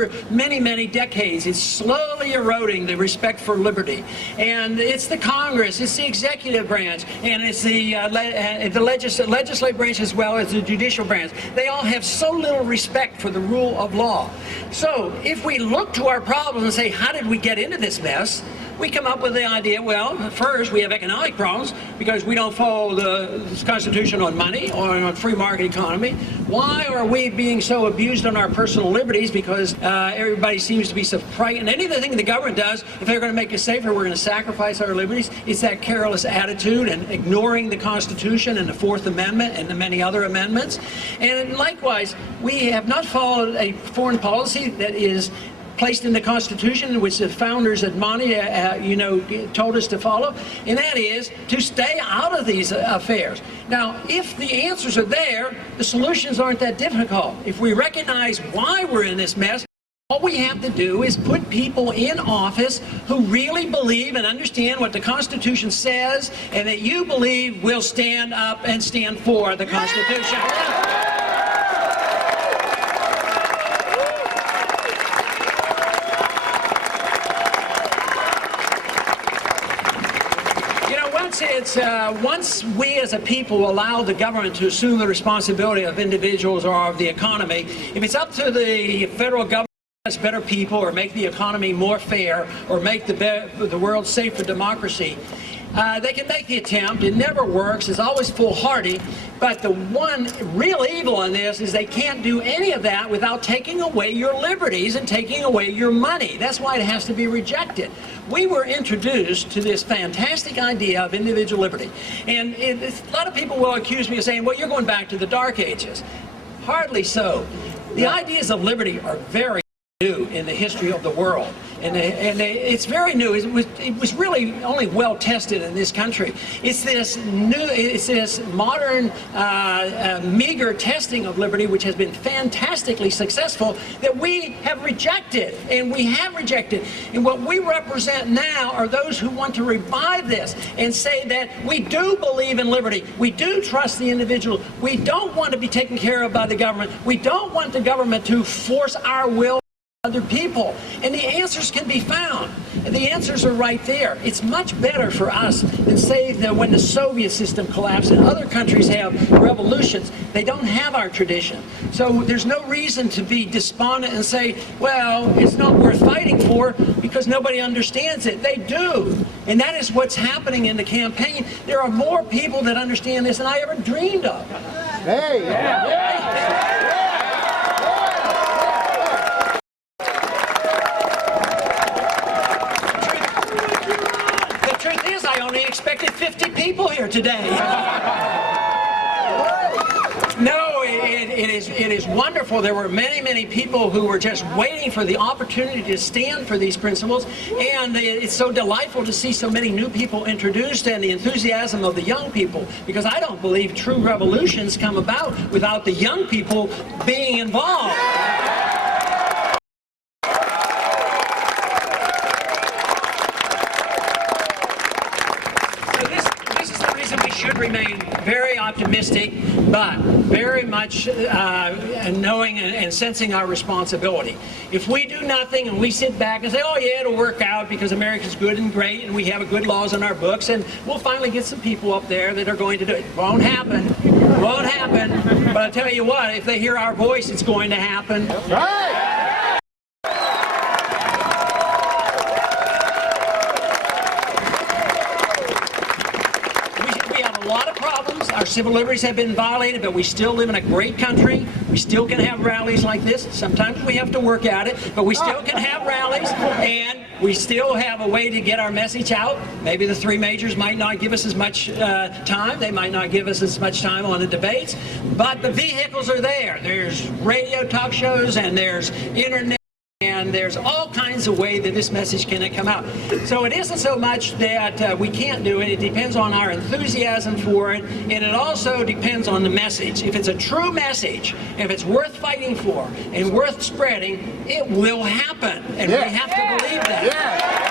over many, many decades. It's slowly eroding the respect for liberty. And it's the Congress, it's the executive branch, and it's the legislative branch as well as the judicial branch. They all have so little respect for the rule of law. So if we look to our problems and say, how did we get into this mess? We come up with the idea, well, first we have economic problems because we don't follow the Constitution on money or on a free market economy. Why are we being so abused on our personal liberties? Because everybody seems to be so frightened. Anything the government does, if they're going to make us safer, we're going to sacrifice our liberties. It's that careless attitude and ignoring the Constitution and the Fourth Amendment and the many other amendments. And likewise, we have not followed a foreign policy that is placed in the Constitution, which the founders told us to follow, and that is to stay out of these affairs. Now, if the answers are there, the solutions aren't that difficult. If we recognize why we're in this mess, all we have to do is put people in office who really believe and understand what the Constitution says, and that you believe will stand up and stand for the Constitution. Once we as a people allow the government to assume the responsibility of individuals or of the economy, if it's up to the federal government to have better people or make the economy more fair or make the world safe for democracy, they can make the attempt. It never works. It's always foolhardy. But the one real evil in this is they can't do any of that without taking away your liberties and taking away your money. That's why it has to be rejected. We were introduced to this fantastic idea of individual liberty. And a lot of people will accuse me of saying, well, you're going back to the Dark Ages. Hardly so. The ideas of liberty are very new in the history of the world, and it's very new. It was really only well tested in this country. It's this modern meager testing of liberty, which has been fantastically successful, that we have rejected, and we have rejected. And what we represent now are those who want to revive this and say that we do believe in liberty, we do trust the individual, we don't want to be taken care of by the government, we don't want the government to force our will other people, and the answers can be found. And the answers are right there. It's much better for us than say that when the Soviet system collapsed and other countries have revolutions, they don't have our tradition. So there's no reason to be despondent and say, well, it's not worth fighting for because nobody understands it. They do. And that is what's happening in the campaign. There are more people that understand this than I ever dreamed of. Hey, yeah. Expected 50 people here today. No, it is wonderful. There were many people who were just waiting for the opportunity to stand for these principles, and it's so delightful to see so many new people introduced and the enthusiasm of the young people, because I don't believe true revolutions come about without the young people being involved. Remain very optimistic, but very much knowing and sensing our responsibility. If we do nothing and we sit back and say, oh yeah, it'll work out because America's good and great and we have good laws in our books and we'll finally get some people up there that are going to do it. Won't happen. Won't happen. But I tell you what, if they hear our voice, it's going to happen. Right. Our civil liberties have been violated, but we still live in a great country. We still can have rallies like this. Sometimes we have to work at it, but we still can have rallies, and we still have a way to get our message out. Maybe the three majors might not give us as much time. They might not give us as much time on the debates, but the vehicles are there. There's radio talk shows, and there's internet. And there's all kinds of ways that this message can come out. So it isn't so much that we can't do it. It depends on our enthusiasm for it, and it also depends on the message. If it's a true message, if it's worth fighting for and worth spreading, it will happen. And we have to believe that.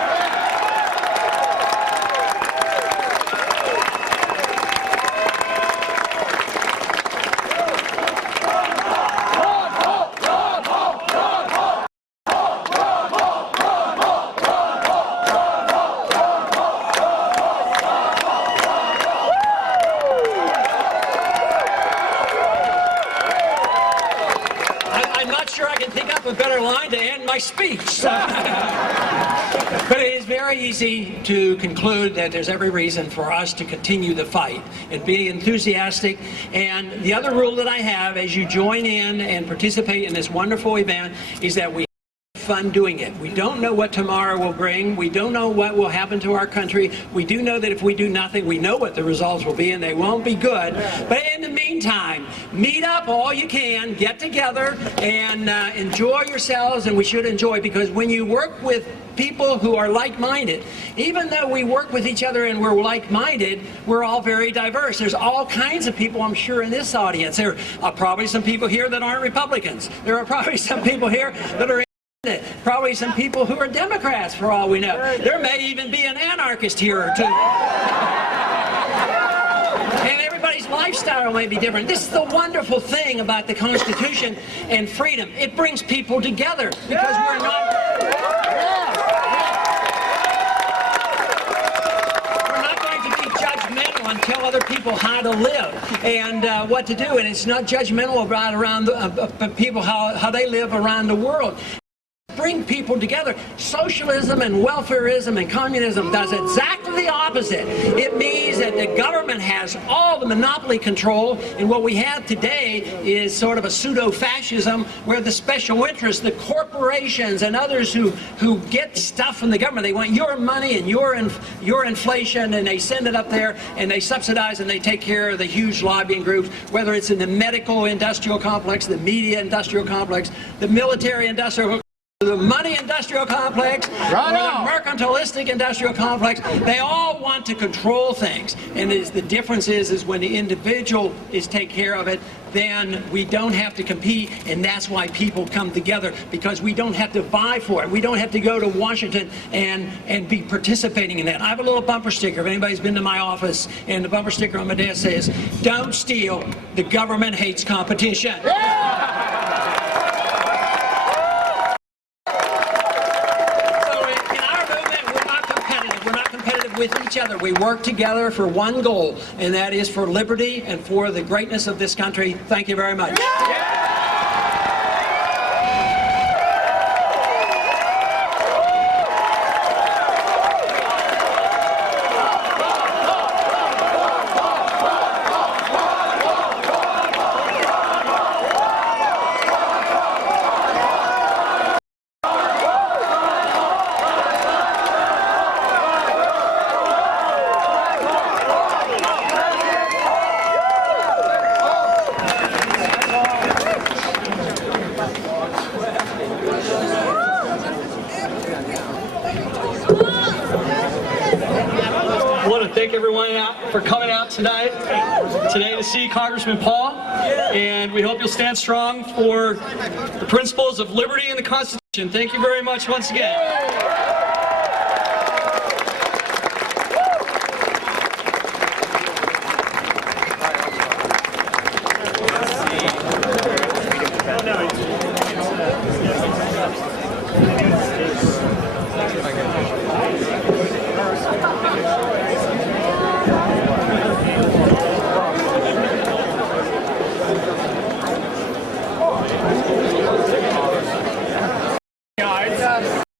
better line to end my speech. But it is very easy to conclude that there's every reason for us to continue the fight and be enthusiastic. And the other rule that I have as you join in and participate in this wonderful event is that we fun doing it. We don't know what tomorrow will bring. We don't know what will happen to our country. We do know that if we do nothing, we know what the results will be, and they won't be good. But in the meantime, meet up all you can, get together, and enjoy yourselves, and we should enjoy, because when you work with people who are like-minded, even though we work with each other and we're like-minded, we're all very diverse. There's all kinds of people, I'm sure, in this audience. There are probably some people here that aren't Republicans. There are probably some people here that are probably some people who are Democrats, for all we know. There may even be an anarchist here or two. And everybody's lifestyle may be different. This is the wonderful thing about the Constitution and freedom. It brings people together because we're not going to be judgmental and tell other people how to live and what to do. And it's not judgmental about people how they live around the world. Bring people together. Socialism and welfarism and communism does exactly the opposite. It means that the government has all the monopoly control, and what we have today is sort of a pseudo-fascism where the special interests, the corporations and others who get stuff from the government, they want your money and your inflation, and they send it up there and they subsidize and they take care of the huge lobbying groups, whether it's in the medical industrial complex, the media industrial complex, the military industrial, the money industrial complex, or the mercantilistic industrial complex. They all want to control things. And the difference is when the individual is take care of it, then we don't have to compete, and that's why people come together, because we don't have to vie for it. We don't have to go to Washington and be participating in that. I have a little bumper sticker if anybody's been to my office, and the bumper sticker on my desk says, "Don't steal, the government hates competition." With each other. We work together for one goal, and that is for liberty and for the greatness of this country. Thank you very much. Thank everyone for coming out today to see Congressman Paul, and we hope you'll stand strong for the principles of liberty and the Constitution. Thank you very much once again.